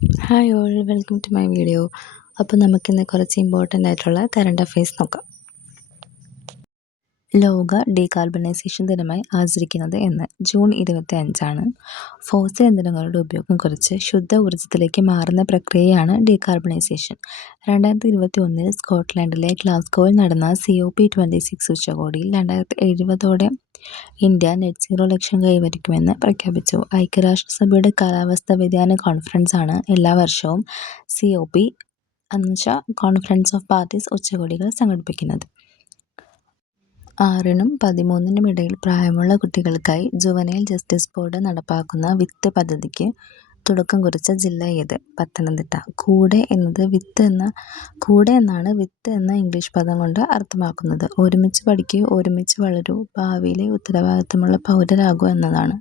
Hi all, welcome to my video. അപ്പോൾ നമുക്കിന്ന് കുറച്ച് ഇമ്പോർട്ടൻ്റ് ആയിട്ടുള്ള കറണ്ട് അഫയേഴ്സ് നോക്കാം. ലോക ഡീകാർബണൈസേഷൻ ദിനമായി ആചരിക്കുന്നത് എന്ന് ജൂൺ 25 ഫോസിൽ ഇന്ധനങ്ങളുടെ ഉപയോഗം കുറച്ച് ശുദ്ധ ഊർജ്ജത്തിലേക്ക് മാറുന്ന പ്രക്രിയയാണ് ഡീകാർബണൈസേഷൻ. 2021 സ്കോട്ട്ലൻഡിലെ ഗ്ലാസ്ഗോയിൽ നടന്ന COP26 ഉച്ചകോടിയിൽ 2070 ഇന്ത്യ നെറ്റ് സീറോ ലക്ഷ്യം കൈവരിക്കുമെന്ന് പ്രഖ്യാപിച്ചു. ഐക്യരാഷ്ട്രസഭയുടെ കാലാവസ്ഥാ വ്യതിയാന കോൺഫറൻസാണ് എല്ലാ വർഷവും COP എന്നുവെച്ചാൽ കോൺഫറൻസ് ഓഫ് പാർട്ടീസ് ഉച്ചകോടികൾ സംഘടിപ്പിക്കുന്നത്. 6 നും 13 ഇടയിൽ പ്രായമുള്ള കുട്ടികൾക്കായി ജുവനൈൽ ജസ്റ്റിസ് ബോർഡ് നടപ്പാക്കുന്ന വിത്ത് പദ്ധതിക്ക് തുടക്കം കുറിച്ച ജില്ല ഏത്? പത്തനംതിട്ട. കൂടെ എന്നാണ് വിത്ത് എന്ന ഇംഗ്ലീഷ് പദം കൊണ്ട് അർത്ഥമാക്കുന്നത്. ഒരുമിച്ച് പഠിക്കൂ, ഒരുമിച്ച് വളരൂ, ഭാവിയിലെ ഉത്തരവാദിത്തമുള്ള പൗരരാകൂ എന്നതാണ്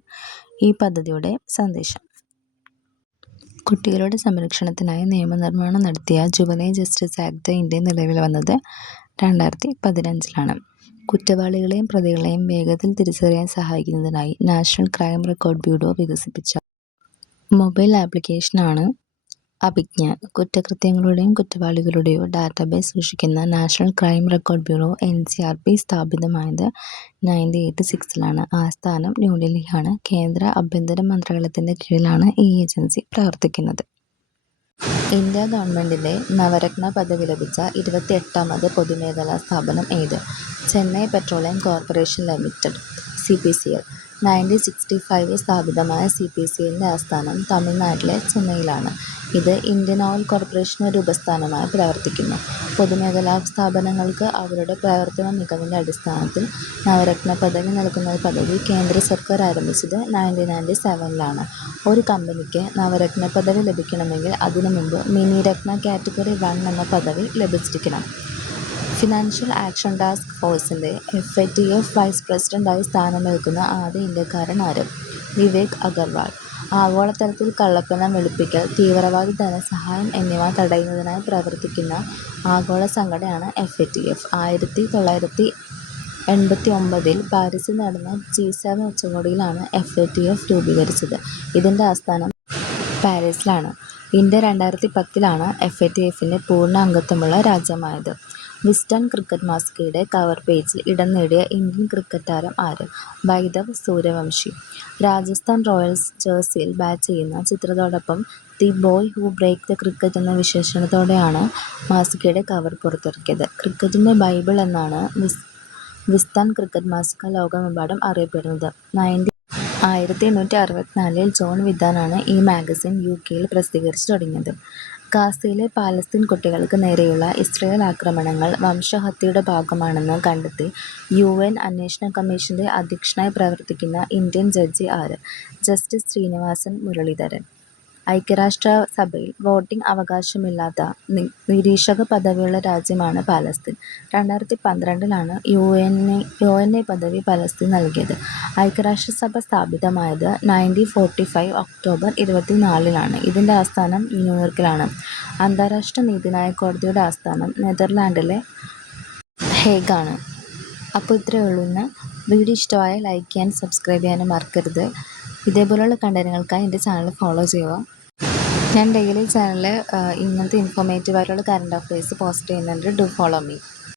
ഈ പദ്ധതിയുടെ സന്ദേശം. കുട്ടികളുടെ സംരക്ഷണത്തിനായി നിയമനിർമ്മാണം നടത്തിയ ജുവനൈൽ ജസ്റ്റിസ് ആക്ട് ഇന്ത്യയിൽ നിലവിൽ വന്നത് 2015 കുറ്റവാളികളെയും പ്രതികളെയും വേഗത്തിൽ തിരിച്ചറിയാൻ സഹായിക്കുന്നതിനായി നാഷണൽ ക്രൈം റെക്കോർഡ് ബ്യൂറോ വികസിപ്പിച്ച മൊബൈൽ ആപ്ലിക്കേഷനാണ് അഭിജ്ഞ. കുറ്റകൃത്യങ്ങളുടെയോ കുറ്റവാളികളുടെയോ ഡാറ്റാബേസ് സൂക്ഷിക്കുന്ന national crime record bureau NCRB സ്ഥാപിതമായത് 1986 ആസ്ഥാനം ന്യൂഡൽഹിയാണ്. കേന്ദ്ര ആഭ്യന്തര മന്ത്രാലയത്തിൻ്റെ കീഴിലാണ് ഈ ഏജൻസി പ്രവർത്തിക്കുന്നത്. ഇന്ത്യ ഗവൺമെൻറ്റിൻ്റെ നവരത്ന പദവി ലഭിച്ച 28ാമത് പൊതുമേഖലാ സ്ഥാപനം ഏത്? Chennai petroleum corporation limited CPCL. 1965 സ്ഥാപിതമായ CPCLൻ്റെ ആസ്ഥാനം തമിഴ്നാട്ടിലെ ചെന്നൈയിലാണ്. ഇത് ഇന്ത്യൻ ഓയിൽ കോർപ്പറേഷന് ഒരു ഉപസ്ഥാനമായി പ്രവർത്തിക്കുന്നു. പൊതുമേഖലാ സ്ഥാപനങ്ങൾക്ക് അവരുടെ പ്രവർത്തന മികവിൻ്റെ അടിസ്ഥാനത്തിൽ നവരത്ന പദവി നൽകുന്ന പദ്ധതി കേന്ദ്ര സർക്കാർ ആരംഭിച്ചത് 1997 ഒരു കമ്പനിക്ക് നവരത്ന പദവി ലഭിക്കണമെങ്കിൽ അതിനു മുമ്പ് മിനി രത്ന കാറ്റഗറി 1 എന്ന പദവി ലഭിച്ചിരിക്കണം. ഫിനാൻഷ്യൽ ആക്ഷൻ ടാസ്ക് ഫോഴ്സിൻ്റെ FATF വൈസ് പ്രസിഡന്റായി സ്ഥാനമേൽക്കുന്ന ആദ്യ ഇന്ത്യക്കാരൻ ആര്? വിവേക് അഗർവാൾ. ആഗോളതലത്തിൽ കള്ളപ്പണം വെളുപ്പിക്കൽ, തീവ്രവാദ ധനസഹായം എന്നിവ തടയുന്നതിനായി പ്രവർത്തിക്കുന്ന ആഗോള സംഘടനയാണ് FATF. 1989 പാരീസിൽ നടന്ന G7 ഉച്ചകോടിയിലാണ് FATF രൂപീകരിച്ചത്. ഇതിൻ്റെ ആസ്ഥാനം പാരീസിലാണ്. ഇന്ത്യ 2010 FATFൻ്റെ പൂർണ്ണ അംഗത്വമുള്ള രാജ്യമായത്. വിസ്ഡൺ ക്രിക്കറ്റ് മാസികയുടെ കവർ പേജിൽ ഇടം നേടിയ ഇന്ത്യൻ ക്രിക്കറ്റ് താരം ആര്? വൈഭവ് സൂര്യവംശി. രാജസ്ഥാൻ റോയൽസ് ജേഴ്സിയിൽ ബാറ്റ് ചെയ്യുന്ന ചിത്രത്തോടൊപ്പം the boy who break the cricket എന്ന വിശേഷണത്തോടെയാണ് മാസികയുടെ കവർ പുറത്തിറക്കിയത്. ക്രിക്കറ്റിൻ്റെ ബൈബിൾ എന്നാണ് വിസ്ഡൺ ക്രിക്കറ്റ് മാസിക ലോകമെമ്പാടും അറിയപ്പെടുന്നത്. 1864 ജോൺ വിധാനാണ് ഈ മാഗസിൻ UKയിൽ പ്രസിദ്ധീകരിച്ചു തുടങ്ങിയത്. ഗാസയിലെ പാലസ്തീൻ കുട്ടികൾക്ക് നേരെയുള്ള ഇസ്രായേൽ ആക്രമണങ്ങൾ വംശഹത്യയുടെ ഭാഗമാണെന്ന് കണ്ടെത്തി UN അന്വേഷണ കമ്മീഷന്റെ അധ്യക്ഷനായി പ്രവർത്തിക്കുന്ന ഇന്ത്യൻ ജഡ്ജി ആര്? ജസ്റ്റിസ് ശ്രീനിവാസൻ മുരളീധരൻ. ഐക്യരാഷ്ട്രസഭയിൽ വോട്ടിംഗ് അവകാശമില്ലാത്ത നിരീക്ഷക പദവിയുള്ള രാജ്യമാണ് പാലസ്തീൻ. 2012 UN പദവി പലസ്തീൻ നൽകിയത്. ഐക്യരാഷ്ട്രസഭ സ്ഥാപിതമായത് 1945 ഒക്ടോബർ 24 ഇതിൻ്റെ ആസ്ഥാനം ന്യൂയോർക്കിലാണ്. അന്താരാഷ്ട്ര നീതിന്യായ കോടതിയുടെ ആസ്ഥാനം നെതർലാൻഡിലെ ഹേഗാണ്. അപ്പോൾ ഇത്രയേ ഉള്ളൂ ഇന്ന്. വീഡിയോ ഇഷ്ടമായ ലൈക്ക് ചെയ്യാനും സബ്സ്ക്രൈബ് ചെയ്യാനും മറക്കരുത്. ഇതേപോലെയുള്ള കണ്ടന്റുകൾക്കായി എൻ്റെ ചാനൽ ഫോളോ ചെയ്യുക. ഞാൻ ഡെയിലി ചാനലിൽ ഇങ്ങനത്തെ ഇൻഫോർമേറ്റീവ് ആയിട്ടുള്ള കറണ്ട് അഫയേഴ്സ് പോസ്റ്റ് ചെയ്യുന്നുണ്ട്. Do follow me.